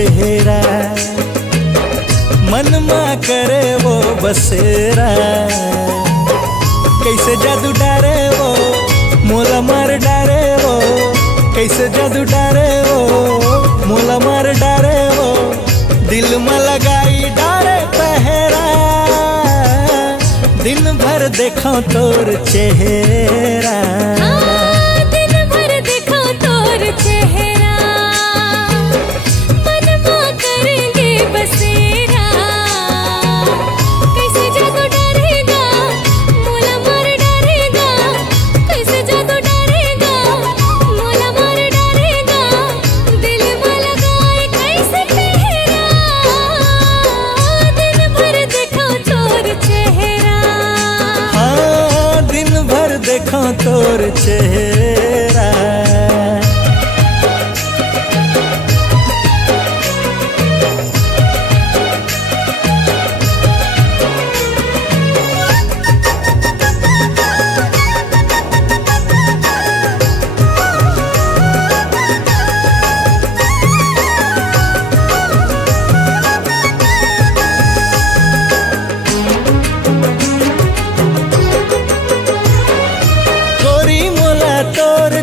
चेहरा, मन में करे वो बसेरा। कैसे जादू डारे वो मोला मार डारे वो, कैसे जादू डारे वो मोला मार डारे वो, दिल में लगाई डारे पहरा। दिन भर देखो तोर चेहरा, दिन भर देखो तोर चेहरा, मन में करेंगे बसेरा। कैसे जादू डरेगा मोला मार डरेगा, कैसे जादू डरेगा मोला मार डरेगा, दिल में लगाए कैसे पहरा। दिन भर देखो तोर चेहरा, हाँ दिन भर देखो तोर चेहरा।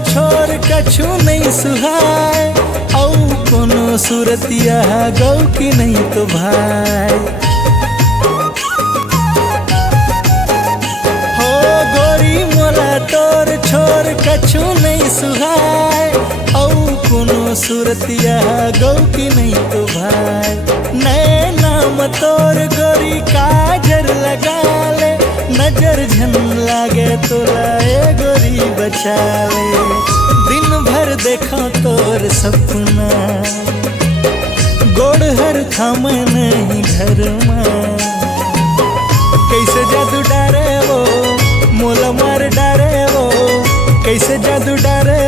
छोर कछु नहीं सुहाय, औ कोनो सूरतिया गौ की नहीं तो भाई। हो गोरी मोला तोर छोर कछु नहीं सुहाय, औ कोनो सूरतिया गौ की नहीं तो भाई। नए नाम तोर गोरी काजर लगा ले, नजर झन लागे तो लाए गोरी बचा ले। दिन भर देखो तोर सपना, गोड़ हर थाम नहीं घर में। कैसे जादू डारे वो मोला मार डारे वो, कैसे जादू डारे